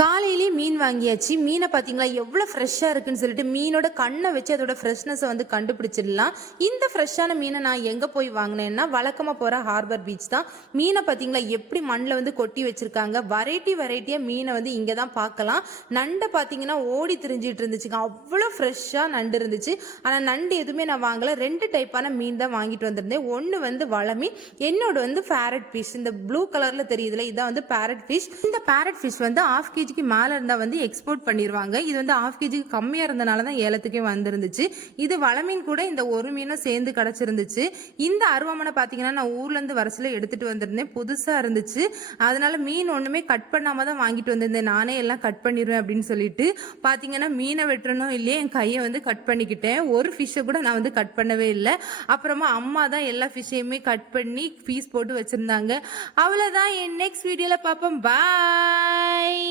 காலையிலேயே மீன் வாங்கியாச்சு. மீனை பார்த்தீங்களா எவ்வளோ ஃப்ரெஷ்ஷாக இருக்குன்னு சொல்லிட்டு மீனோட கண்ணை வச்சு அதோட ஃப்ரெஷ்னஸை வந்து கண்டுபிடிச்சிடலாம். இந்த ஃப்ரெஷ்ஷான மீனை நான் எங்கே போய் வாங்கினேன்னா வழக்கமாக போகிற ஹார்பர் பீச் தான். மீனை பார்த்தீங்களா எப்படி மண்ணில் வந்து கொட்டி வச்சுருக்காங்க. வெரைட்டியாக மீனை வந்து இங்கே தான் பார்க்கலாம். நண்டை பார்த்தீங்கன்னா ஓடி திரிஞ்சிட்டு இருந்துச்சுங்க. அவ்வளோ ஃப்ரெஷ்ஷாக நண்டு இருந்துச்சு. ஆனால் நண்டு எதுவுமே நான் வாங்கலை. 2 டைப்பான மீன் தான் வாங்கிட்டு வந்திருந்தேன். ஒன்று வந்து வளமீன், என்னோட வந்து பேரட் ஃபிஷ். இந்த ப்ளூ கலரில் தெரியுதுல, இதான் வந்து பேரட் ஃபிஷ். இந்த பேரட் ஃபிஷ் வந்து 1/2 kg மேலே இருந்தால் வந்து எக்ஸ்போர்ட் பண்ணிடுவாங்க. இது வந்து 1/2 kg கம்மியாக இருந்தனால தான் ஏலத்துக்கே வந்துருந்துச்சு. இது வளமீன் கூட இந்த ஒரு மீனும் சேர்ந்து கிடச்சிருந்துச்சு. இந்த அருவாமனை பார்த்தீங்கன்னா நான் ஊர்லேருந்து வரச்சில எடுத்துகிட்டு வந்திருந்தேன். புதுசாக இருந்துச்சு. அதனால மீன் ஒன்றுமே கட் பண்ணாமல் தான் வாங்கிட்டு வந்திருந்தேன். நானே எல்லாம் கட் பண்ணிடுவேன் அப்படின்னு சொல்லிட்டு பார்த்தீங்கன்னா மீனை வெட்டணும் இல்லையே என் கையை வந்து கட் பண்ணிக்கிட்டேன். ஒரு ஃபிஷ்ஷை கூட நான் வந்து கட் பண்ணவே இல்லை. அப்புறமா அம்மா தான் எல்லா ஃபிஷ்ஷையுமே கட் பண்ணி பீஸ் போட்டு வச்சுருந்தாங்க. அவ்வளோதான். என் நெக்ஸ்ட் வீடியோவில் பார்ப்போம். பாய்.